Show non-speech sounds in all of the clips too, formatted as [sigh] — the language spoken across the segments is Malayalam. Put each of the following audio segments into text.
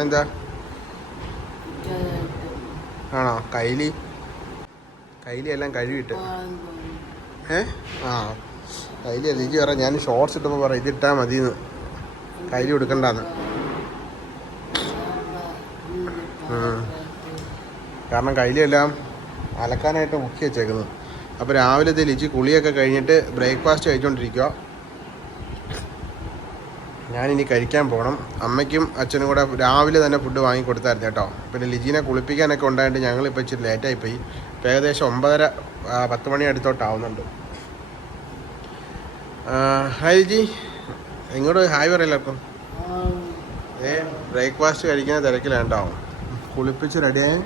എന്താ ആണോ? കൈലി? കൈലി എല്ലാം കഴുകിട്ട് ഏ? ആ. കൈലി എനിക്ക് പറയാം ഞാൻ ഷോർട്സ് ഇട്ടപ്പോൾ പറയാം ഇതിട്ടാ മതിയെന്ന് കൈലി കൊടുക്കണ്ടെന്ന്. കാരണം കൈലിയെല്ലാം അലക്കാനായിട്ട് മുക്കി വെച്ചേക്കുന്നത് അപ്പോൾ രാവിലത്തെ ലിജി കുളിയൊക്കെ കഴിഞ്ഞിട്ട് ബ്രേക്ക്ഫാസ്റ്റ് കഴിച്ചുകൊണ്ടിരിക്കുക ഞാനിനി കഴിക്കാൻ പോകണം അമ്മയ്ക്കും അച്ഛനും കൂടെ രാവിലെ തന്നെ ഫുഡ് വാങ്ങിക്കൊടുത്തായിരുന്നു കേട്ടോ. പിന്നെ ലിജീനെ കുളിപ്പിക്കാനൊക്കെ ഉണ്ടായിട്ട് ഞങ്ങളിപ്പോൾ ഇച്ചിരി ലേറ്റായി പോയി. ഇപ്പം ഏകദേശം ഒമ്പതര പത്ത് മണി അടുത്തോട്ടാവുന്നുണ്ട്. ഹായ് ലിജി. ഇങ്ങോട്ട് ഹായ് പറയല്ലോ ഏ ബ്രേക്ക്ഫാസ്റ്റ് കഴിക്കുന്ന തിരക്കിലാണ്ടാവും കുളിപ്പിച്ച് റെഡിയായി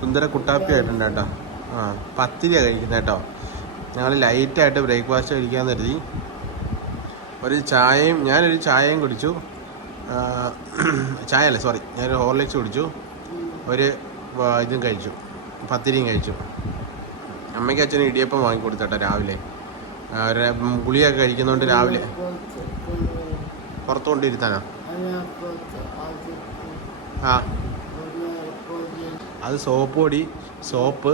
സുന്ദര കുട്ടാപ്പി ആയിട്ടുണ്ട് കേട്ടോ. ആ പത്തിരിയാണ് കഴിക്കുന്നത് കേട്ടോ. ഞങ്ങൾ ലൈറ്റായിട്ട് ബ്രേക്ക്ഫാസ്റ്റ് കഴിക്കാമെന്ന് കരുതി. ഒരു ചായയും ഞാനൊരു ചായയും കുടിച്ചു. ചായ അല്ല സോറി ഞാനൊരു ഹോർലിക്സ് കുടിച്ചു. ഒരു ഇതും കഴിച്ചു. പത്തിരിയും കഴിച്ചു. അമ്മയ്ക്ക് അച്ഛനും ഇടിയപ്പം വാങ്ങിക്കൊടുത്തട്ടോ രാവിലെ. ഗുളിയൊക്കെ കഴിക്കുന്നതുകൊണ്ട് രാവിലെ പുറത്തുകൊണ്ടിരുത്താനാ ആ. അത് സോപ്പ് പൊടി സോപ്പ്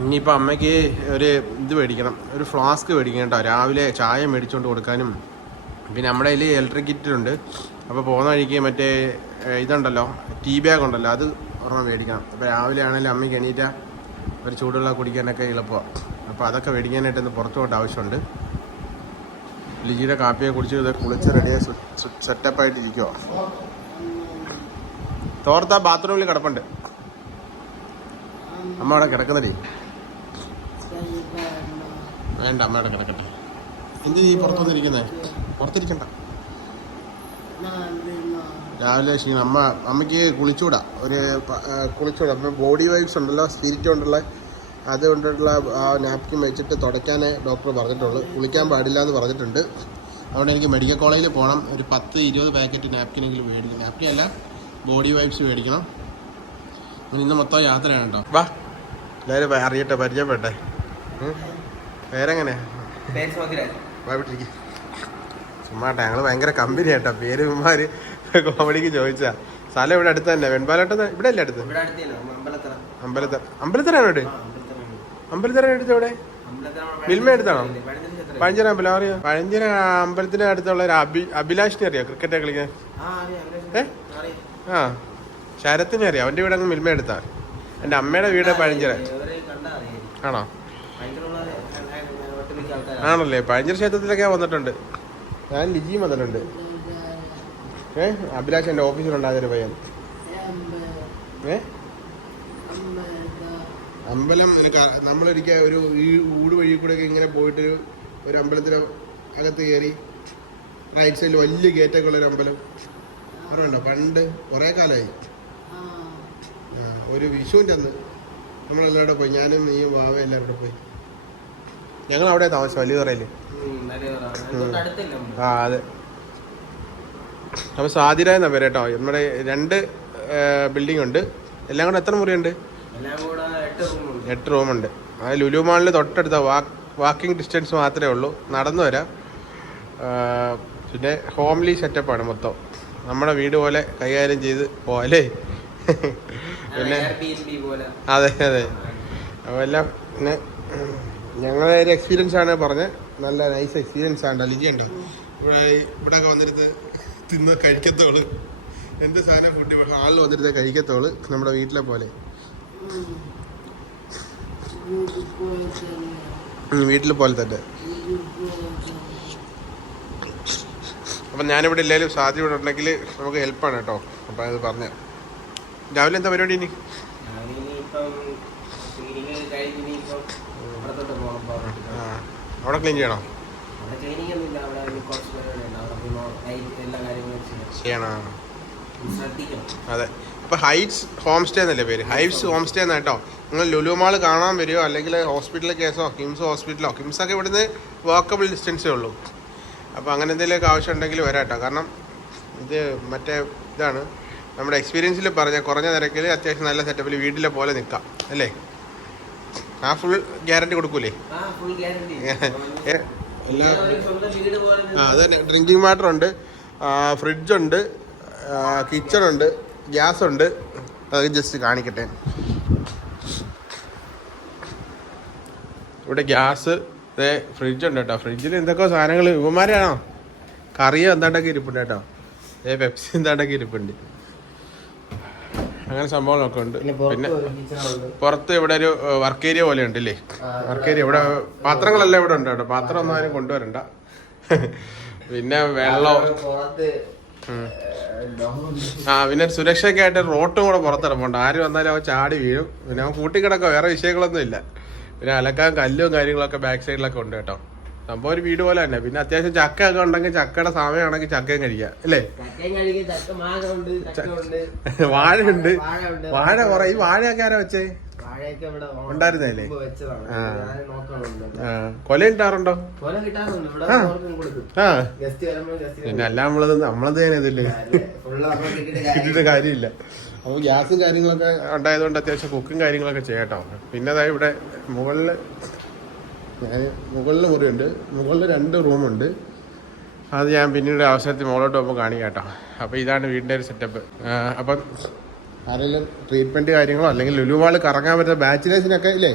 ഇനിയിപ്പോൾ അമ്മയ്ക്ക് ഒരു ഇത് മേടിക്കണം. ഒരു ഫ്ലാസ്ക് മേടിക്കണം കേട്ടോ. രാവിലെ ചായ മേടിച്ചുകൊണ്ട് കൊടുക്കാനും. പിന്നെ നമ്മുടെ കയ്യിൽ ഇലക്ട്രിക് കിറ്റുണ്ട് അപ്പോൾ പോകുന്ന വഴിക്ക് മറ്റേ ഇതുണ്ടല്ലോ ടീ ബാഗ് ഉണ്ടല്ലോ അത് ഒരെണ്ണം മേടിക്കണം. അപ്പോൾ രാവിലെ ആണെങ്കിലും അമ്മയ്ക്ക് എണീറ്റ ഒരു ചൂടുള്ള കുടിക്കാനൊക്കെ എളുപ്പമാണ് അപ്പോൾ അതൊക്കെ മേടിക്കാനായിട്ട് ഇന്ന് പുറത്തു ആവശ്യമുണ്ട്. ലിജിയുടെ കാപ്പിയെ കുടിച്ച് ഇത് കുളിച്ച് റെഡിയായി സെറ്റപ്പായിട്ട് ഇരിക്കുമോ തോർത്ത ബാത്റൂമിൽ കിടപ്പുണ്ട്. അമ്മ അവിടെ കിടക്കുന്നതേ വേണ്ട അമ്മയുടെ കിടക്കട്ടെ. എന്ത് ഈ പുറത്തുവന്നിരിക്കുന്നേ പുറത്തിരിക്കണ്ട. രാവിലെ ക്ഷീണം. അമ്മ അമ്മയ്ക്ക് കുളിച്ചൂടാ ഒരു കുളിച്ചൂടാ അമ്മ ബോഡി വൈബ്സ് ഉണ്ടല്ലോ സ്പിരിറ്റ് ഉണ്ടല്ലോ. അത് കൊണ്ടുള്ള ആ നാപ്കിൻ വെച്ചിട്ട് തുടയ്ക്കാനേ ഡോക്ടർ പറഞ്ഞിട്ടുള്ളൂ. കുളിക്കാൻ പാടില്ല എന്ന് പറഞ്ഞിട്ടുണ്ട്. അതുകൊണ്ട് എനിക്ക് മെഡിക്കൽ കോളേജിൽ പോകണം ഒരു പത്ത് ഇരുപത് പാക്കറ്റ് നാപ്കിനെങ്കിലും മേടിക്കണം. നാപ്കിൻ അല്ല ബോഡി വൈബ്സ് മേടിക്കണം. ഇന്ന് മൊത്തം യാത്രയാണ് കേട്ടോ. വാ. എല്ലാവരും അറിയട്ടെ പരിചയപ്പെട്ടെ. പേരെങ്ങനെ ചുമ്മാട്ടെ ഞങ്ങൾ ഭയങ്കര കമ്പനി ആട്ടോ പേര് ഉമ്മാര് കോമഡിക്ക് ചോദിച്ചാ. സ്ഥലം ഇവിടെ അടുത്ത് തന്നെ. വെൺപാലോട്ട് ഇവിടെ അല്ലേ അടുത്ത്? അമ്പലത്തറ. അമ്പലത്തറാണോ ഇവിടെ? അമ്പലത്തറ എടുത്ത് എവിടെ? മിൽമ എടുത്താണോ പഴഞ്ചിറ അമ്പലം. അറിയോ പഴഞ്ചിറ അമ്പലത്തിന് അടുത്തുള്ള ഒരു അഭി അഭിലാഷിനെ അറിയോ? ക്രിക്കറ്റ് കളിക്കാൻ? ഏ? ആ. ശരത്തിനെ അറിയാം? അവന്റെ വീട് അങ്ങ് മിൽമ എടുത്താ എന്റെ അമ്മയുടെ വീട് പഴഞ്ചിറ ആണോ? ആണല്ലേ? പഴഞ്ചർ ക്ഷേത്രത്തിലൊക്കെ വന്നിട്ടുണ്ട്. ഞാൻ ലിജിയും വന്നിട്ടുണ്ട്. ഏ? അഭിലാഷ് എന്റെ ഓഫീസിലുണ്ടായൊരു പയ്യൻ. ഏ? അമ്പലം നമ്മളൊരിക്കൽ ഒരു ഈ ഊട് വഴി കൂടെ ഒക്കെ ഇങ്ങനെ പോയിട്ട് ഒരു അമ്പലത്തിന് അകത്ത് കയറി റൈറ്റ് സൈഡിൽ വലിയ ഗേറ്റൊക്കെ ഉള്ള ഒരു അമ്പലം. അറിയണ്ടോ പണ്ട് കുറേ കാലമായി. ഒരു വിഷുവിന്റെ അന്ന് നമ്മളെല്ലാവരും പോയി. ഞാനും നീയും വാവ എല്ലാവരും പോയി. ഞങ്ങൾ അവിടെ താമസം വലിയ ആ അതെ. അപ്പോൾ സാതിര എന്നാ പേര് കേട്ടോ. നമ്മുടെ രണ്ട് ബിൽഡിംഗ് ഉണ്ട് എല്ലാം കൂടെ എത്ര മുറിയുണ്ട്? എട്ട് റൂമുണ്ട്. അത് ലുലു മാളിൽ തൊട്ടടുത്ത വാക്ക് വാക്കിംഗ് ഡിസ്റ്റൻസ് മാത്രമേ ഉള്ളൂ. നടന്നു വരാം. പിന്നെ ഹോംലി സെറ്റപ്പാണ് മൊത്തം. നമ്മുടെ വീട് പോലെ കൈകാര്യം ചെയ്ത് പോവാല്ലേ? പിന്നെ അതെ അതെ. അപ്പോൾ എല്ലാം പിന്നെ ഞങ്ങളുടെ ഒരു എക്സ്പീരിയൻസ് ആണ് പറഞ്ഞത് നല്ല നൈസ് എക്സ്പീരിയൻസ് ആണ് ലിജി ഉണ്ടോ? ഇവിടെ ഇവിടെ ഒക്കെ വന്നിരുന്ന് തിന്ന് കഴിക്കത്തോൾ. എന്ത് സാധനം ഫുഡ് ഇവിടെ ഹാളിൽ വന്നിരുന്ന് കഴിക്കത്തോൾ നമ്മുടെ വീട്ടിലെ പോലെ. വീട്ടിൽ പോലെ തന്നെ. അപ്പം ഞാനിവിടെ ഇല്ലെങ്കിലും സാധ്യത ഇവിടെ ഉണ്ടെങ്കിൽ നമുക്ക് ഹെൽപ്പാണ് കേട്ടോ അപ്പം അത് പറഞ്ഞു. രാവിലെ എന്താ പരിപാടി ഇനി? അവിടെ ക്ലീൻ ചെയ്യണോ? ചെയ്യണം. അതെ. അപ്പോൾ ഹൈറ്റ്സ് ഹോം സ്റ്റേ എന്നല്ലേ പേര്? ഹൈറ്റ്സ് ഹോം സ്റ്റേ എന്നാ കേട്ടോ. നിങ്ങൾ ലുലു മാൾ കാണാൻ വരുമോ അല്ലെങ്കിൽ ഹോസ്പിറ്റലിലെ കേസോ? കിംസ് ഹോസ്പിറ്റലോ കിംസൊക്കെ ഇവിടുന്ന് വാക്കബിൾ ഡിസ്റ്റൻസേ ഉള്ളൂ. അപ്പോൾ അങ്ങനെ എന്തെങ്കിലും ആവശ്യം ഉണ്ടെങ്കിൽ വരാം കേട്ടോ. കാരണം ഇത് മറ്റേ ഇതാണ്. നമ്മുടെ എക്സ്പീരിയൻസിൽ പറഞ്ഞ കുറഞ്ഞ നിരക്കിൽ അത്യാവശ്യം നല്ല സെറ്റപ്പിൽ വീട്ടിലെ പോലെ നിൽക്കാം. അല്ലേ? ആ ഫുൾ ഗ്യാരണ്ടി കൊടുക്കൂലേ? എല്ലാ ആ അത് തന്നെ. ഡ്രിങ്കിങ് വാട്ടർ ഉണ്ട് ഫ്രിഡ്ജുണ്ട് കിച്ചണുണ്ട് ഗ്യാസ് ഉണ്ട് അത് ജസ്റ്റ് കാണിക്കട്ടെ. ഇവിടെ ഗ്യാസ് ഫ്രിഡ്ജ് ഉണ്ട് കേട്ടോ. ഫ്രിഡ്ജിൽ എന്തൊക്കെ സാധനങ്ങൾ ഇവന്മാരാണോ കറിയോ എന്താണ്ടൊക്കെ ഇരിപ്പുണ്ട് കേട്ടോ. ഏ പെപ്സി എന്താണ്ടൊക്കെ ഇരിപ്പുണ്ട്. അങ്ങനെ സംഭവങ്ങളൊക്കെ ഉണ്ട്. പിന്നെ പുറത്ത് ഇവിടെ ഒരു വർക്ക് ഏരിയ പോലെ ഉണ്ട് അല്ലേ വർക്ക് ഏരിയ ഇവിടെ പാത്രങ്ങളെല്ലാം ഇവിടെ ഉണ്ട് കേട്ടോ. പാത്രം ഒന്നും ആരും കൊണ്ടുവരണ്ട. പിന്നെ വെള്ളം. ആ പിന്നെ സുരക്ഷയൊക്കെ ആയിട്ട് റോട്ടും കൂടെ പുറത്തിറങ്ങുന്നുണ്ട് ആര് വന്നാലും അവ ചാടി വീഴും. പിന്നെ അവൻ കൂട്ടിക്കിടക്കോ വേറെ വിഷയങ്ങളൊന്നും ഇല്ല. പിന്നെ അലക്കാൻ കല്ലും കാര്യങ്ങളൊക്കെ ബാക്ക് സൈഡിലൊക്കെ ഉണ്ട് കേട്ടോ. സംഭവം ഒരു വീട് പോലെ തന്നെ. പിന്നെ അത്യാവശ്യം ചക്ക ഒക്കെ ഉണ്ടെങ്കിൽ ചക്കയുടെ സമയമാണെങ്കിൽ ചക്കയും കഴിക്കാം അല്ലേ? വാഴയുണ്ട്. വാഴ കുറെ ഈ വാഴയൊക്കെ ആരാ വെച്ചേ? ഉണ്ടായിരുന്നല്ലേ? കൊല കിട്ടാറുണ്ടോ? പിന്നെ അല്ല നമ്മളത് നമ്മളത് കിട്ടിയിട്ട് കാര്യമില്ല. അപ്പോൾ ഗ്യാസും കാര്യങ്ങളൊക്കെ ഉണ്ടായതുകൊണ്ട് അത്യാവശ്യം കുക്കും കാര്യങ്ങളൊക്കെ ചെയ്യട്ടോ പിന്നെ അതായത് ഇവിടെ മുകളിൽ ഞാൻ മുകളിൽ മുറിയുണ്ട്. മുകളിൽ രണ്ട് റൂമുണ്ട്. അത് ഞാൻ പിന്നീട് അവസരത്തിൽ മുകളിലോട്ട് പോകുമ്പോൾ കാണിക്കാം കേട്ടോ. അപ്പോൾ ഇതാണ് വീടിന്റെ ഒരു സെറ്റപ്പ് അപ്പം ആരെങ്കിലും ട്രീറ്റ്മെന്റ് കാര്യങ്ങളോ അല്ലെങ്കിൽ ലുലുവാൾ കറങ്ങാൻ പറ്റുന്ന ബാച്ചിലേഴ്സിനൊക്കെ ഇല്ലേ?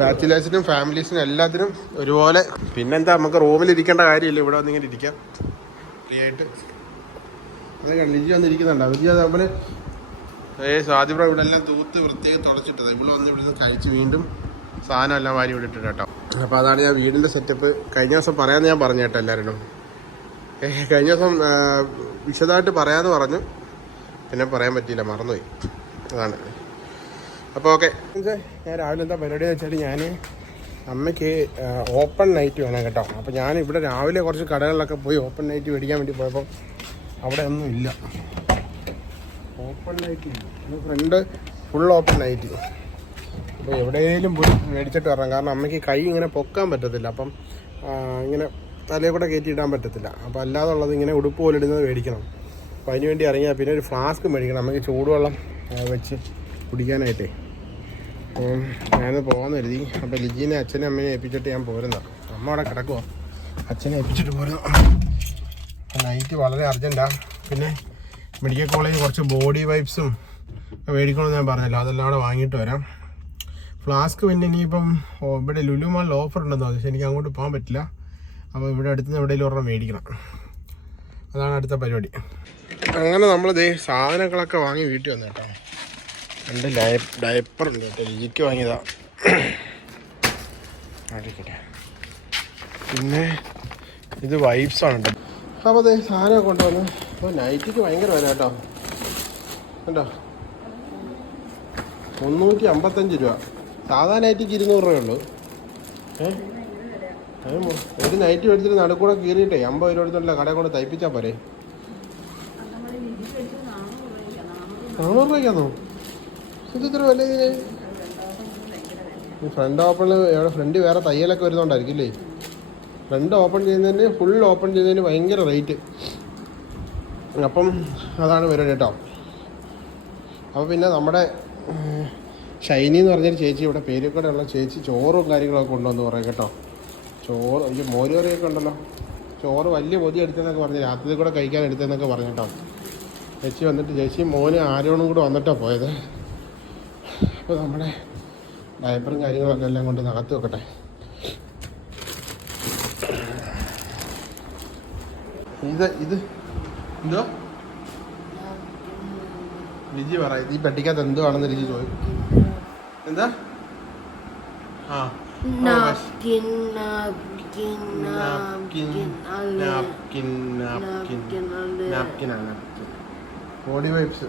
ബാച്ചിലേഴ്സിനും ഫാമിലീസിനും എല്ലാത്തിനും ഒരുപോലെ. പിന്നെന്താ നമുക്ക് റൂമിൽ ഇരിക്കേണ്ട കാര്യമില്ല. ഇവിടെ വന്നിങ്ങനെ ഇരിക്കാം. ഫ്രീ ആയിട്ട്. അതൊക്കെ ലിജി വന്നിരിക്കുന്നുണ്ടോ ലിജി അത് നമ്മൾ ഏ സാധ്യത ഇവിടെ എല്ലാം തൂത്ത് വൃത്തിയായി തുടച്ചിട്ടത്. ഇവിടെ വന്ന് ഇവിടെ നിന്ന് കഴിച്ച് വീണ്ടും സാധനം എല്ലാം വാരി ഇവിടെ ഇട്ടിട്ട് കേട്ടോ. അപ്പോൾ അതാണ് ഞാൻ വീടിന്റെ സെറ്റപ്പ് കഴിഞ്ഞ ദിവസം പറയാമെന്ന് ഞാൻ പറഞ്ഞു കേട്ടോ എല്ലാവരോടും കഴിഞ്ഞ ദിവസം വിശദമായിട്ട് പറയാമെന്ന് പറഞ്ഞു. പിന്നെ പറയാൻ പറ്റിയില്ല മറന്നുപോയി. അതാണ്. അപ്പോൾ ഓക്കെ ഞാൻ രാവിലെ എന്താ പരിപാടി എന്ന് വെച്ചാൽ ഞാൻ അമ്മയ്ക്ക് ഓപ്പൺ നൈറ്റ് വേണം കേട്ടോ. അപ്പോൾ ഞാൻ ഇവിടെ രാവിലെ കുറച്ച് കടകളിലൊക്കെ പോയി ഓപ്പൺ നൈറ്റ് മേടിക്കാൻ വേണ്ടി പോയപ്പോൾ അവിടെ ഒന്നും ഇല്ല. Open night front full open night അപ്പോൾ എവിടെയെങ്കിലും പോയി മേടിച്ചിട്ട് വരണം. കാരണം അമ്മയ്ക്ക് കൈ ഇങ്ങനെ പൊക്കാൻ പറ്റത്തില്ല. അപ്പം ഇങ്ങനെ തലയിൽ കൂടെ കയറ്റി ഇടാൻ പറ്റത്തില്ല. അപ്പോൾ അല്ലാതെ ഉള്ളത് ഇങ്ങനെ ഉടുപ്പ് പോലെ ഇടുന്നത് മേടിക്കണം. അപ്പോൾ അതിന് വേണ്ടി ഇറങ്ങിയാൽ പിന്നെ ഒരു ഫ്ലാസ്ക് മേടിക്കണം. അമ്മയ്ക്ക് ചൂടുവെള്ളം വെച്ച് കുടിക്കാനായിട്ടേ. അപ്പം ഞാനത് പോകാമെന്ന് കരുതി. അപ്പോൾ ലിജീനെ അച്ഛനെ അമ്മേനെ ഏൽപ്പിച്ചിട്ട് ഞാൻ പോരുന്ന അമ്മ അവിടെ കിടക്കുമോ അച്ഛനെ ഏൽപ്പിച്ചിട്ട് പോരുന്നു നൈറ്റ് വളരെ അർജന്റാണ് പിന്നെ മെഡിക്കൽ കോളേജിൽ കുറച്ച് ബോഡി വൈപ്സും മേടിക്കണമെന്ന് ഞാൻ പറഞ്ഞല്ലോ. അതെല്ലാം അവിടെ വാങ്ങിയിട്ട് വരാം. ഫ്ലാസ്ക് പിന്നെ ഇനിയിപ്പം ഇവിടെ ലുലു മാളിൽ ഓഫർ ഉണ്ടെന്ന് പക്ഷേ എനിക്ക് അങ്ങോട്ട് പോകാൻ പറ്റില്ല. അപ്പോൾ ഇവിടെ അടുത്ത് നിന്ന് എവിടെയെങ്കിലും ഒരെണ്ണം മേടിക്കണം. അതാണ് അടുത്ത പരിപാടി. അങ്ങനെ നമ്മൾ ദേ സാധനങ്ങളൊക്കെ വാങ്ങി വീട്ടിൽ വന്നു കേട്ടോ. രണ്ട് ഡയപ്പർ ഉണ്ട് കേട്ടോ. ലിജിക്ക് വാങ്ങിയതാ. അടിക്കട്ടെ പിന്നെ ഇത് വൈബ്സ് ആണ് കേട്ടോ. അപ്പോൾ അതെ സാധനം കൊണ്ടുവന്നു അപ്പോൾ നൈറ്റിക്ക് ഭയങ്കര വില കേട്ടോ. കേട്ടോ മുന്നൂറ്റി അമ്പത്തഞ്ച് രൂപ. സാധാ നൈറ്റിക്ക് ഇരുന്നൂറ് രൂപയേ ഉള്ളൂ. ഏ? അത് മു- ഒരു നൈറ്റ് മേടിച്ചിട്ട് നടുക്കൂടെ കീറിയിട്ടേ അമ്പത് രൂപ എടുത്തുള്ള കടയിൽ കൊണ്ട് തയ്പ്പിച്ചാൽ പോരെ. നാനൂറ് രൂപയ്ക്കാന്നോ? ഇത് ഇത്ര വില ഇതിന് ഫ്രണ്ട് ഓപ്പണിൽ ഫ്രണ്ട് വേറെ തയ്യലൊക്കെ വരുന്നോണ്ടായിരിക്കും അല്ലേ ഫ്രണ്ട് ഓപ്പൺ ചെയ്യുന്നതിന് ഫുൾ ഓപ്പൺ ചെയ്യുന്നതിന് ഭയങ്കര റേറ്റ് അപ്പം അതാണ് വരുന്നത് കേട്ടോ. അപ്പോൾ പിന്നെ നമ്മുടെ ഷൈനി എന്ന് പറഞ്ഞൊരു ചേച്ചി ഇവിടെ പേരുക്കടയുള്ള ചേച്ചി ചോറും കാര്യങ്ങളൊക്കെ കൊണ്ടുവന്ന് പറയും കേട്ടോ. ചോറ് എനിക്ക് മോരുകറിയൊക്കെ ഉണ്ടല്ലോ. ചോറ് വലിയ പൊതി എടുത്തെന്നൊക്കെ പറഞ്ഞു രാത്രി കൂടെ കഴിക്കാൻ എടുത്തെന്നൊക്കെ പറഞ്ഞു കേട്ടോ. ചേച്ചി വന്നിട്ട് ചേച്ചി മോന് ആരോണും കൂടെ വന്നിട്ടാണ് പോയത്. അപ്പോൾ നമ്മുടെ ഡയപ്പറും കാര്യങ്ങളൊക്കെ എല്ലാം കൊണ്ട് നകത്ത് വെക്കട്ടെ. ഇത് ഇത് എന്തോ? ലിജി പറ ഈ പെട്ടിക്കകത്ത് എന്തുവാണെന്ന് ലിജി ചോദിക്കും. എന്താ? ആ Napkin, napkin, napkin, napkin, body wipes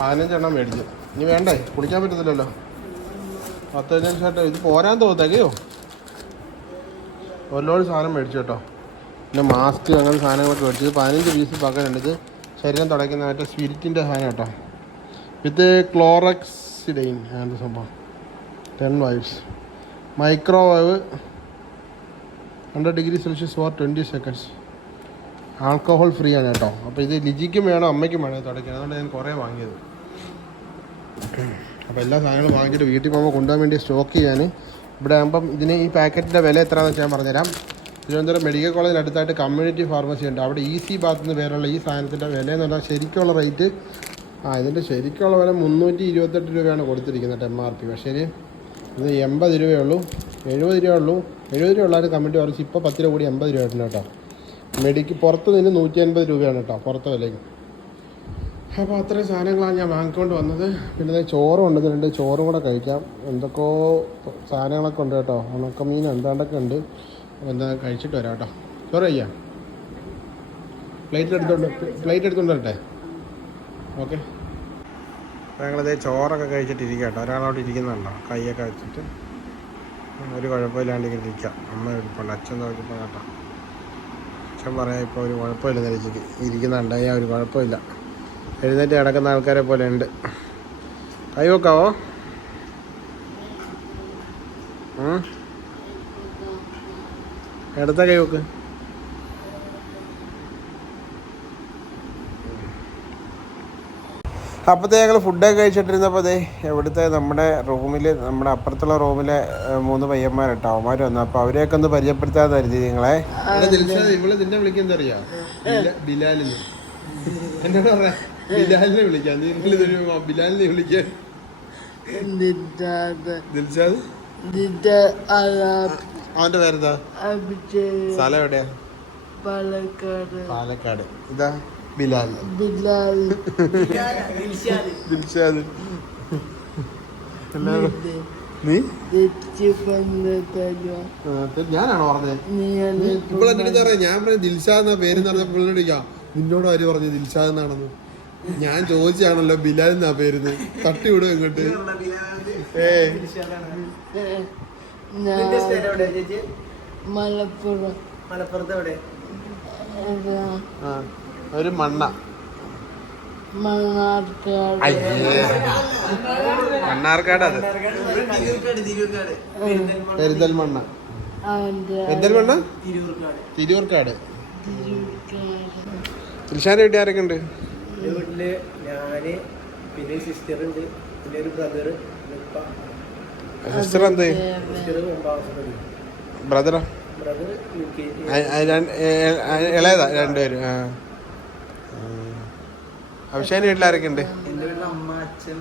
പതിനഞ്ചെണ്ണം മേടിച്ചു. ഇനി വേണ്ടേ? കുടിക്കാൻ പറ്റത്തില്ലല്ലോ. പത്ത് പതിനഞ്ച് ഷർട്ട്. ഇത് പോരാൻ തോന്നുന്നു തികയോ ഒരുപാട് സാധനം മേടിച്ചു കേട്ടോ. പിന്നെ മാസ്ക് അങ്ങനെ സാധനങ്ങളൊക്കെ മേടിച്ചത് പതിനഞ്ച് പീസ് പകരം ഇത് ശരീരം തുടയ്ക്കുന്ന മറ്റേ സ്പിരിറ്റിന്റെ സാധനം കേട്ടോ. വിത്ത് ക്ലോറക്സിഡൈൻ അങ്ങനത്തെ സംഭവം. Ten wipes microwave hundred degree Celsius for twenty seconds. Alcohol free ആണ് കേട്ടോ. അപ്പോൾ ഇത് ലിജിക്കും വേണം അമ്മയ്ക്കും വേണം തുടയ്ക്കാൻ. അതുകൊണ്ട് ഞാൻ കുറേ വാങ്ങിയത്. അപ്പോൾ എല്ലാ സാധനങ്ങളും വാങ്ങിച്ചിട്ട് വീട്ടിൽ പോകുമ്പോൾ കൊണ്ടുപോകാൻ വേണ്ടി സ്റ്റോക്ക് ചെയ്യാൻ. ഇവിടെ ആകുമ്പം ഇതിന് ഈ പാക്കറ്റിന്റെ വില എത്രയാണെന്ന് വെച്ചാൽ ഞാൻ പറഞ്ഞുതരാം. തിരുവനന്തപുരം മെഡിക്കൽ കോളേജിന് അടുത്തായിട്ട് കമ്മ്യൂണിറ്റി ഫാർമസി ഉണ്ട്. അവിടെ ഈസി ഭാഗത്ത് നിന്ന് പേരുള്ള ഈ സാധനത്തിന്റെ വില എന്ന് പറഞ്ഞാൽ ശരിക്കുള്ള റേറ്റ് ആ ഇതിന്റെ ശരിക്കുള്ള വില മുന്നൂറ്റി ഇരുപത്തെട്ട് രൂപയാണ് കൊടുത്തിരിക്കുന്നത് എം ആർ പി പക്ഷേ ഇത് എൺപത് രൂപയേ ഉള്ളൂ എഴുപത് രൂപയേ ഉള്ളൂ എഴുപത് രൂപ ഉള്ളവർ കമ്മിറ്റി കുറച്ച് ഇപ്പോൾ പത്ത് രൂപ കൂടി എൺപത് രൂപ ആയിട്ടുണ്ട് കേട്ടോ. മെഡിക്ക് പുറത്ത് നിന്ന് നൂറ്റി അൻപത് രൂപയാണ് കേട്ടോ പുറത്തെ വിലയ്ക്ക്. അപ്പോൾ അത്രയും സാധനങ്ങളാണ് ഞാൻ വാങ്ങിക്കൊണ്ട് വന്നത്. പിന്നെ ചോറും ഉണ്ട് രണ്ട് ചോറും കൂടെ കഴിക്കാം. എന്തൊക്കെയോ സാധനങ്ങളൊക്കെ ഉണ്ട് കേട്ടോ ഉണക്കമീൻ എന്താണ്ടൊക്കെ ഉണ്ട്. എന്താ കഴിച്ചിട്ട് വരാം കേട്ടോ. ചോറ് കഴിക്കാം. പ്ലേറ്റ് എടുത്തോണ്ട് പ്ലേറ്റ് എടുത്തോണ്ട് വരട്ടെ. ഓക്കെ. ഞങ്ങളത് ചോറൊക്കെ കഴിച്ചിട്ടിരിക്കുക കേട്ടോ. ഒരാളവിടെ ഇരിക്കുന്നുണ്ടോ? കൈയൊക്കെ വെച്ചിട്ട്. ഒരു കുഴപ്പമില്ലാണ്ട് ഇങ്ങനെ ഇരിക്കാം. അമ്മ എടുപ്പുണ്ട് അച്ഛൻ നോക്കിപ്പോൾ കേട്ടോ. അച്ഛൻ പറയാം ഇപ്പോൾ ഒരു കുഴപ്പമില്ല നിലയ്ക്ക് ഇരിക്കുന്നുണ്ടായാൽ ഒരു കുഴപ്പമില്ല. എഴുന്നേറ്റ് കിടക്കുന്ന ആൾക്കാരെ പോലെ ഉണ്ട്. കൈ വെക്കാവോ? ഇടത്തെ കൈ വെക്ക്. അപ്പോഴത്തെ ഞങ്ങൾ ഫുഡൊക്കെ കഴിച്ചിട്ടിരുന്നപ്പോൾ അതേ എവിടുത്തെ നമ്മുടെ റൂമിൽ നമ്മുടെ അപ്പുറത്തുള്ള റൂമിലെ മൂന്ന് പയ്യന്മാരുണ്ട്. അവന്മാർ വന്നു അപ്പോൾ അവരെയൊക്കെ ഒന്ന് പരിചയപ്പെടുത്താൻ കരുതി നിങ്ങളെ. ഇവൾ നിന്നെ വിളിക്കുന്നത് അറിയാം ബിലാലിന്. എന്നോട് പറയാ ബിലാലിനെ വിളിക്കാം നീ ബിലാലിനെ വിളിക്കാൻ. ദിൽഷാദ് അവന്റെ പേരെന്താ? സ്ഥലം എവിടെയാ? പാലക്കാട്. പാലക്കാട്. ഇതാ. ബിലാൽ ബിലാൽ ദിൽഷാദ് എല്ലാവരും നീ ഞാനാണോ പറഞ്ഞത് ഇപ്പോൾ അടുത്ത് പറയാം ഞാൻ പറഞ്ഞ ദിൽഷാദ് എന്ന പേര് നിന്നോട് ആര് പറഞ്ഞു ദിൽഷാദ് എന്നാണെന്ന്? ഞാൻ ചോദിച്ചാണല്ലോ ബിലാൽ എന്നാ പേരുന്ന്. തട്ടി വിടും ഇങ്ങോട്ട്. ഏ. മലപ്പുറം. മലപ്പുറത്ത് എവിടെ? ഒരു മണ്ണ. മണ്ണാർക്കാട്. അത്. പെരിന്തൽമണ്ണ പെരിന്തൽമണ്ണ തിരൂർക്കാട്. ദിൽഷാന്റെ വീട്ടിൽ ആരൊക്കെ ഉണ്ട്? വീട്ടിൽ ഞാൻ പിന്നെ സിസ്റ്റർ ഉണ്ട്. പിന്നെ ഒരു ബ്രദർ സിസ്റ്റർ എന്ത്? ബ്രദറാ ഇളയതാ? രണ്ടുപേരും ആ. അഭിഷേകിന്റെ വീട്ടിലാരൊക്കെ ഉണ്ട്? എന്റെ വീട്ടിൽ അമ്മ അച്ഛൻ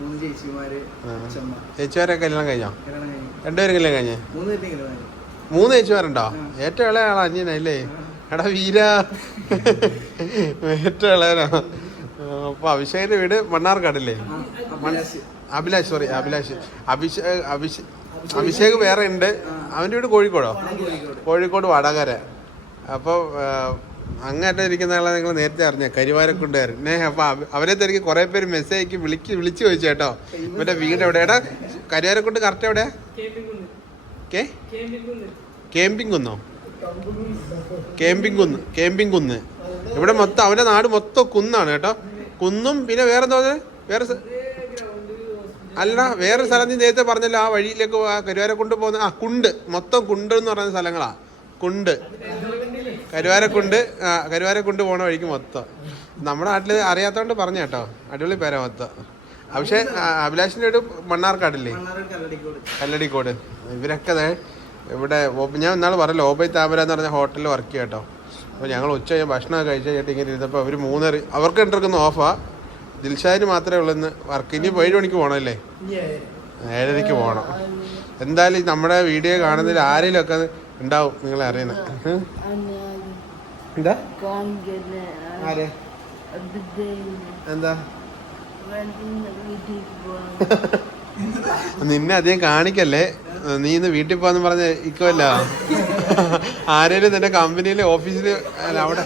മൂന്ന് ചേച്ചിമാര് ആ. അച്ഛമ്മ. ചേച്ചിമാരെ കല്യാണം കഴിഞ്ഞോ? കല്യാണം കഴിഞ്ഞു. രണ്ടുപേരും കല്യാണം കഴിഞ്ഞേ? മൂന്ന് പേരുടെ കല്യാണം കഴിഞ്ഞു. മൂന്ന് ചേച്ചിമാരുണ്ടോ? ഏറ്റവും ഇളയ ആളാ അഞ്ഞനല്ലേ എടാ വീര. ഏറ്റവും ഇളയനാ അപ്പൊ അഭിഷേകിന്റെ വീട് മണ്ണാർക്കാടല്ലേ? അഭിലാഷ്. സോറി അഭിലാഷ്. അഭിഷേക് അഭിഷേക് അഭിഷേക് വേറെ ഉണ്ട്. അവന്റെ വീട് കോഴിക്കോടോ? കോഴിക്കോട്. കോഴിക്കോട് വടകര. അപ്പോൾ അങ്ങേറ്റം ഇരിക്കുന്ന ആളെ നിങ്ങൾ നേരത്തെ അറിഞ്ഞ? കരിവാരക്കുണ്ടായിരുന്നേ അപ്പൊ അവ- അവരെ തിരക്കി കുറെ പേര് മെസ്സേജ് അയക്കി വിളിക്ക് വിളിച്ചു ചോദിച്ചു കേട്ടോ. ഇവന്റെ വീട് എവിടെ എടാ കരിവാരക്കുണ്ട് കറക്റ്റ് എവിടെയാ? കേ? കേമ്പിംഗ് കുന്നോ കേമ്പിംഗ് കുന്ന് കേമ്പിംഗ് കുന്ന് ഇവിടെ മൊത്തം അവന്റെ നാട് മൊത്തം കുന്നാണ് കേട്ടോ. കുന്നും പിന്നെ വേറെ എന്താ വേറെ അല്ല വേറെ സ്ഥലം നീ നേരത്തെ പറഞ്ഞല്ലോ ആ വഴിയിലേക്ക് ആ കരുവാരക്കുണ്ട് പോകുന്ന ആ കുണ്ട്. മൊത്തം കുണ്ട് എന്ന് പറയുന്ന സ്ഥലങ്ങളാ. കുണ്ട്. കരുവാരക്കുണ്ട് ആ കരുവാരക്കുണ്ട് പോണ വഴിക്ക് മൊത്തം. നമ്മുടെ നാട്ടിൽ അറിയാത്തോണ്ട് പറഞ്ഞ കേട്ടോ. അടിപൊളി പേരാ മൊത്തം. പക്ഷേ അഭിലാഷിന്റെ ഒരു മണ്ണാർക്കാടില്ലേ? കല്ലടിക്കോട്. ഇവരൊക്കെ ഇവിടെ ഞാൻ ഇന്നാൾ പറഞ്ഞല്ലോ ഓബൈ താമര എന്ന് പറഞ്ഞ ഹോട്ടലിൽ വർക്ക് ചെയ്യാം കേട്ടോ. അപ്പോൾ ഞങ്ങൾ ഉച്ച ഭക്ഷണം ഭക്ഷണമൊക്കെ കഴിച്ച് കഴിഞ്ഞിട്ട് ഇങ്ങനെ ഇരുന്നപ്പോൾ അവർ മൂന്നര അവർക്ക് രണ്ടുപേർക്കൊന്നും ഓഫാ. ദിൽഷാദിന് മാത്രമേ ഉള്ളൂ ഇന്ന് വർക്ക് ഇനി ഏഴ് മണിക്ക് പോകണമല്ലേ ഏഴരയ്ക്ക് പോകണം എന്തായാലും നമ്മുടെ വീഡിയോ കാണുന്നതിൽ ആരെങ്കിലും ഒക്കെ ഉണ്ടാവും നിങ്ങളെ അറിയണ. എന്താ? ആരെ? നിന്നെ അധികം കാണിക്കല്ലേ? നീ ഇന്ന് വീട്ടിൽ പോവാന്ന് പറഞ്ഞ ഇക്കല്ല. ആരേലും നിന്റെ കമ്പനിയിലെ ഓഫീസിൽ അല്ല അവിടെ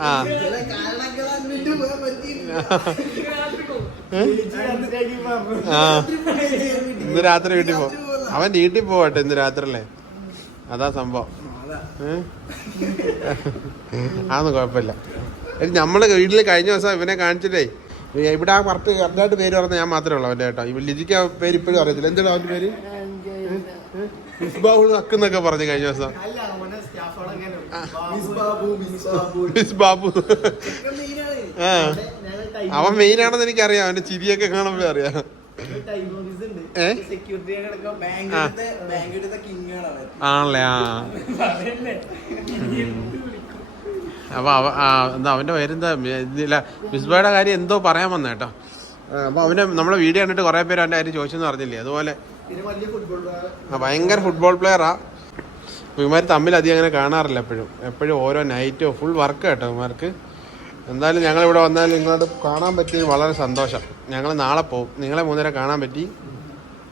ആ. രാത്രി. ഇന്ന് രാത്രി വീട്ടിൽ പോ അവൻ വീട്ടിൽ പോവട്ടെ ഇന്ന് രാത്രിയല്ലേ? അതാ സംഭവം? അതൊന്നും കുഴപ്പമില്ല. നമ്മൾ വീട്ടിൽ കഴിഞ്ഞ ദിവസം ഇവനെ കാണിച്ചിട്ടേ ഇവിടെ ആ കറക്റ്റ് കറക്റ്റായിട്ട് പേര് പറഞ്ഞ ഞാൻ മാത്രമേ ഉള്ളൂ അവന്റെ കേട്ടോ. ലിജിക്ക് ആ പേര് ഇപ്പോഴും അറിയത്തില്ല. എന്താണ് അവന്റെ പേര്? മിസ്ബാബു അക്കെന്നൊക്കെ പറഞ്ഞു കഴിഞ്ഞ ദിവസം. അല്ല അവനെ സ്റ്റാഫുകളൊക്കെ miss Babu. Miss Babu miss Babu ഇതൊക്കെ മെയിനാണ് ആ. അവൻ മെയിൻ ആണെന്ന് എനിക്കറിയാം. അവന്റെ ചിരിയൊക്കെ കാണുമ്പോഴേ അറിയാം. ആണല്ലേ ആ. അപ്പൊ അവ എന്താ അവന്റെ പേരെന്താ? ഇതില്ല മിസ്ബയുടെ കാര്യം എന്തോ പറയാൻ വന്ന കേട്ടോ അപ്പൊ അവന് നമ്മളെ വീഡിയോ കണ്ടിട്ട് കുറെ പേര് അവന്റെ കാര്യം ചോദിച്ചെന്ന് പറഞ്ഞില്ലേ അതുപോലെ. ഭയങ്കര ഫുട്ബോൾ പ്ലെയറാ ഇവന്മാർ തമ്മിൽ അധികം അങ്ങനെ കാണാറില്ല എപ്പോഴും. എപ്പോഴും ഓരോ നൈറ്റോ ഫുൾ വർക്ക് കേട്ടോ ഇവന്മാർക്ക്. എന്തായാലും ഞങ്ങൾ ഇവിടെ വന്നാൽ നിങ്ങളോട് കാണാൻ പറ്റിയത് വളരെ സന്തോഷം. ഞങ്ങൾ നാളെ പോകും നിങ്ങളെ മൂന്നേരം കാണാൻ പറ്റി.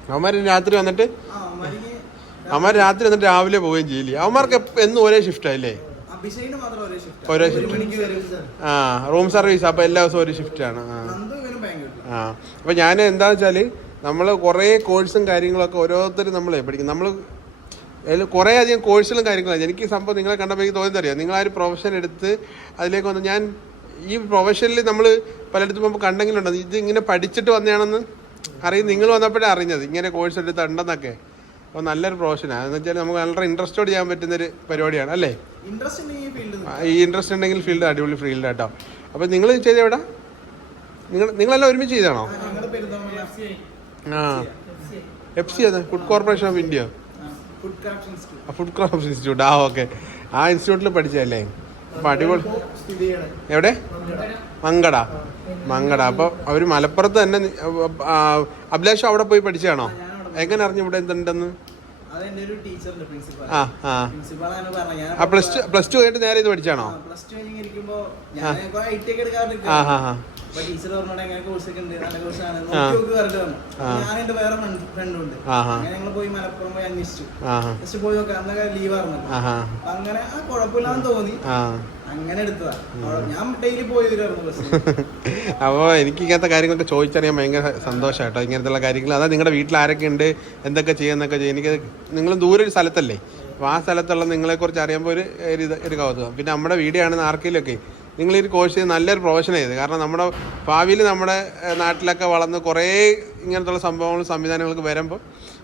അവന്മാർ രാത്രി വന്നിട്ട് അവന്മാർ രാത്രി വന്നിട്ട് രാവിലെ പോവുകയും ചെയ്യില്ലേ? അവന്മാർക്ക് എന്നും ഒരേ ഷിഫ്റ്റ് ആയില്ലേ? മാത്രം ഒരേ ഷിഫ്റ്റ് ആ റൂം സർവീസ് അപ്പോൾ എല്ലാ ദിവസവും ഒരു ഷിഫ്റ്റാണ് ആ. നന്ദു ഇവനും ആ. അപ്പോൾ ഞാൻ എന്താണെന്ന് വെച്ചാൽ നമ്മൾ കുറേ കോഴ്സും കാര്യങ്ങളൊക്കെ ഓരോരുത്തരും നമ്മളെ പഠിക്കും. നമ്മൾ അതിൽ കുറേ അധികം കോഴ്സുകളും കാര്യങ്ങളും എനിക്ക് സംഭവം നിങ്ങളെ കണ്ടപ്പോൾ എനിക്ക് തോന്നിയതറിയാം നിങ്ങൾ ആ ഒരു പ്രൊഫഷൻ എടുത്ത് അതിലേക്ക് വന്ന് ഞാൻ ഈ പ്രൊഫഷനിൽ നമ്മൾ പലയിടത്തും പോകുമ്പോൾ കണ്ടെങ്കിലുണ്ടോ? ഇത് ഇങ്ങനെ പഠിച്ചിട്ട് വന്നതാണെന്ന്? അറിയും നിങ്ങൾ വന്നപ്പോഴേ അറിഞ്ഞത് ഇങ്ങനെ കോഴ്സ് എടുത്തുണ്ടെന്നൊക്കെ അപ്പോൾ നല്ലൊരു പ്രൊഫഷനാണ് എന്ന് വെച്ചാൽ നമുക്ക് നല്ല ഇൻട്രസ്റ്റോട് ചെയ്യാൻ പറ്റുന്നൊരു പരിപാടിയാണ് അല്ലേ? ഈ ഫീൽഡിൽ ഈ ഇൻട്രസ്റ്റ് ഉണ്ടെങ്കിൽ ഫീൽഡ് അടിപൊളി ഫീൽഡ് കേട്ടോ അപ്പോൾ നിങ്ങൾ ചെയ്ത എവിടെ? നിങ്ങൾ നിങ്ങളെല്ലാം ഒരുമിച്ച് ചെയ്താണോ? ആ എഫ് സി ആണ് food corporation of India food institute food craft institute ആ ഓക്കെ ആ ഇൻസ്റ്റിറ്റ്യൂട്ടിൽ പഠിച്ചതല്ലേ? അപ്പോൾ അടിപൊളി എവിടെ? മങ്കട. മങ്കട. അപ്പോൾ അവർ മലപ്പുറത്ത് തന്നെ അഭിലാഷ് അവിടെ പോയി പഠിച്ചതാണോ? എങ്ങനെ അറിഞ്ഞു ഇവിടെ എന്തുണ്ടെന്ന്? ആ ആ. പ്ലസ് ടു പ്ലസ് ടു കഴിഞ്ഞിട്ട് നേരെ ഇത് പഠിച്ചാണോ? ആ ആ. ആ ടീച്ചർ പറഞ്ഞോടെ എങ്ങനെ കോഴ്സ് ഒക്കെ ഉണ്ട് നല്ല. നോക്കി പറഞ്ഞിട്ട് വന്നു. ഞാൻ എന്റെ വേറെ ഫ്രണ്ടും ഉണ്ട്. അങ്ങനെ ഞങ്ങൾ പോയി മലപ്പുറം പോയി അന്വേഷിച്ചു. ജസ്റ്റ് പോയി നോക്കാം. അന്നൊക്കെ ലീവ് ആയിരുന്നു. ആ ആ. അങ്ങനെ ആ കുഴപ്പമില്ലാന്ന് തോന്നി. അങ്ങനെ എടുത്തതാ. ഞാൻ ഡെയിലി പോയി [laughs] അപ്പോൾ എനിക്ക് ഇങ്ങനത്തെ കാര്യങ്ങളൊക്കെ ചോദിച്ചറിയാൻ ഭയങ്കര സന്തോഷം കേട്ടോ ഇങ്ങനത്തെ കാര്യങ്ങൾ. അതാ നിങ്ങളുടെ വീട്ടിൽ ആരൊക്കെ ഉണ്ട് എന്തൊക്കെ ചെയ്യുന്നൊക്കെ ചെയ്യും. എനിക്ക് നിങ്ങൾ ദൂരെ ഒരു സ്ഥലത്തല്ലേ? അപ്പോൾ ആ സ്ഥലത്തുള്ള നിങ്ങളെക്കുറിച്ച് അറിയുമ്പോൾ ഒരു ഒരു കൗതുകം. പിന്നെ നമ്മുടെ വീഡിയോ ആണ് ആർക്കെങ്കിലുമൊക്കെ നിങ്ങൾ ഈ കോഴ്സ് ചെയ്ത് നല്ലൊരു പ്രൊഫഷൻ ചെയ്ത് കാരണം നമ്മുടെ ഭാവിയിൽ നമ്മുടെ നാട്ടിലൊക്കെ വളർന്ന് കുറേ ഇങ്ങനത്തുള്ള സംഭവങ്ങളും സംവിധാനങ്ങളൊക്കെ വരുമ്പോൾ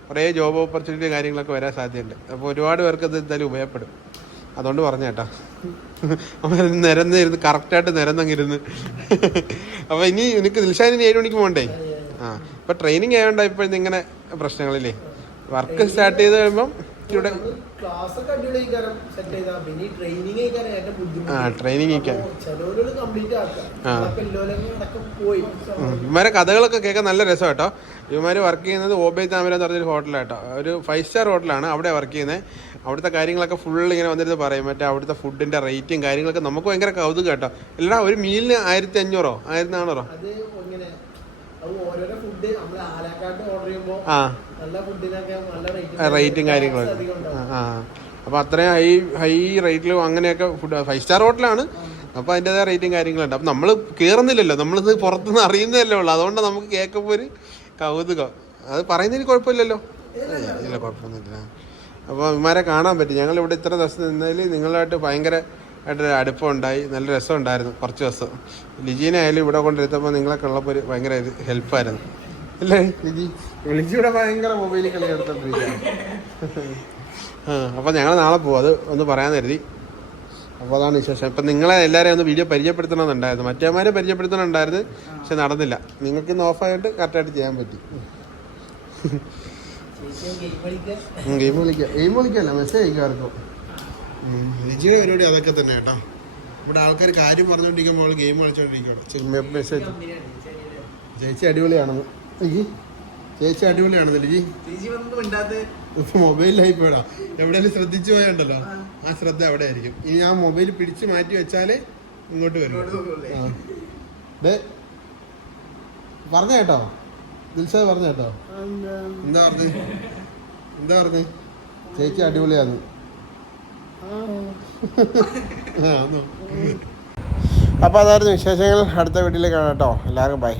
കുറേ ജോബ് ഓപ്പർച്യൂണിറ്റി കാര്യങ്ങളൊക്കെ വരാൻ സാധ്യതയുണ്ട്. അപ്പോൾ ഒരുപാട് പേർക്ക് ഇത് എന്തായാലും ഉപയോഗപ്പെടും. അതുകൊണ്ട് പറഞ്ഞ കേട്ടോ. അവൻ നിരന്നിരുന്ന് കറക്റ്റായിട്ട് നിരന്നങ്ങിരുന്ന് അപ്പോൾ ഇനി നിനക്ക് ദിൽഷാൻ ഇനി ഏഴ് മണിക്ക് പോകണ്ടേ? ആ ഇപ്പം ട്രെയിനിങ് ആയതുകൊണ്ടാണ് ഇപ്പൊ ഇങ്ങനെ പ്രശ്നങ്ങളില്ലേ? വർക്ക് സ്റ്റാർട്ട് ചെയ്ത് കഴിയുമ്പം ഇവിടെ ഇവന്മാരെ കഥകളൊക്കെ കേൾക്കാൻ നല്ല രസം കേട്ടോ. ഇവന്മാർ വർക്ക് ചെയ്യുന്നത് ഓബേ താമര എന്ന് പറഞ്ഞൊരു ഹോട്ടലാട്ടോ ഒരു ഫൈവ് സ്റ്റാർ ഹോട്ടലാണ് അവിടെ വർക്ക് ചെയ്യുന്നത് അവിടുത്തെ കാര്യങ്ങളൊക്കെ ഫുൾ ഇങ്ങനെ വന്നിരുന്ന് പറയും. മറ്റേ അവിടുത്തെ ഫുഡിന്റെ റേറ്റും കാര്യങ്ങളൊക്കെ നമുക്ക് ഭയങ്കര കൗതുകം കേട്ടോ. എല്ലാ ഒരു മീലിന് ആയിരത്തി അഞ്ഞൂറോ? ആയിരത്തി അത് ഓരോരോ ഫുഡ് നമ്മൾ ആലാക്കാട്ട് ഓർഡർ ചെയ്യുമ്പോൾ നല്ല ഫുഡിനൊക്കെ നല്ല റേറ്റ് റേറ്റും കാര്യങ്ങളും. ആ അപ്പോൾ അത്രയും ഹൈ ഹൈ റേറ്റിലും അങ്ങനെയൊക്കെ ഫുഡ് ഫൈവ് സ്റ്റാർ ഹോട്ടലാണ് അപ്പോൾ അതിന്റെതായ റേറ്റും കാര്യങ്ങളുണ്ട് അപ്പം നമ്മൾ കയറുന്നില്ലല്ലോ നമ്മളിത് പുറത്തുനിന്ന് അറിയുന്നതല്ലേ ഉള്ളൂ. അതുകൊണ്ട് നമുക്ക് കേൾക്കുമ്പോൾ ഒരു കൗതുകം. അത് പറയുന്നതിന് കുഴപ്പമില്ലല്ലോ. ഇല്ല കുഴപ്പമൊന്നുമില്ല. അപ്പോൾ ഇമാരെ കാണാൻ പറ്റും. ഞങ്ങൾ ഇവിടെ ഇത്ര ദിവസം നിന്നതിൽ നിങ്ങളായിട്ട് ഭയങ്കര ആയിട്ട് അടുപ്പം ഉണ്ടായി നല്ല രസം ഉണ്ടായിരുന്നു കുറച്ച് ദിവസം. ലിജീനെ ആയാലും ഇവിടെ കൊണ്ടിരുത്തപ്പോൾ നിങ്ങളൊക്കെ ഉള്ളപ്പോൾ ഒരു ഭയങ്കര ഇത് ഹെൽപ്പായിരുന്നു. അല്ലേ ലിജി? ലിജി ഇവിടെ ഭയങ്കര മൊബൈലിൽ കളി എടുത്തോണ്ടിരിക്കുക ആ അപ്പോൾ ഞങ്ങൾ നാളെ പോകും അത് ഒന്ന് പറയാൻ കരുതി. അപ്പോൾ അതാണ് വിശേഷം. ഇപ്പം നിങ്ങളെ എല്ലാവരെയും ഒന്ന് വീഡിയോ പരിചയപ്പെടുത്തണമെന്നുണ്ടായിരുന്നു. മറ്റേമാരെ പരിചയപ്പെടുത്തണമെന്നുണ്ടായിരുന്നു പക്ഷെ നടന്നില്ല. നിങ്ങൾക്ക് ഇന്ന് ഓഫായിട്ട് കറക്റ്റായിട്ട് ചെയ്യാൻ പറ്റി. ഗെയിം വിളിക്കാം ഗെയിം കളിക്കല്ല മെസ്സേജ് അയക്കാർക്കും ലിജിയുടെ പരിപാടി അതൊക്കെ തന്നെ കേട്ടോ. ഇവിടെ ആൾക്കാർ കാര്യം പറഞ്ഞുകൊണ്ടിരിക്കുമ്പോൾ ഗെയിം കളിച്ചോണ്ടിരിക്കുകയാണ് മെസ്സേജ് ചേച്ചി അടിപൊളിയാണെന്ന്. ലിജി? ചേച്ചി അടിപൊളിയാണെന്ന് ലിജി? മൊബൈലിലായി പോയടാ. എവിടെയെങ്കിലും ശ്രദ്ധിച്ചു പോയുണ്ടല്ലോ. ആ. ശ്രദ്ധ അവിടെ ആയിരിക്കും ഇനി ആ മൊബൈൽ പിടിച്ച് മാറ്റി വെച്ചാലേ ഇങ്ങോട്ട് വരും. പറഞ്ഞ കേട്ടോ. ദിൽസ പറഞ്ഞ കേട്ടോ. എന്താ? പറഞ്ഞ്? എന്താ പറഞ്ഞ്? ചേച്ചി അടിപൊളിയാന്ന്. ആ [laughs] അപ്പോൾ അതായിരുന്നു വിശേഷങ്ങൾ. അടുത്ത വീട്ടിലേക്ക് കാണാം കേട്ടോ. എല്ലാവർക്കും ബൈ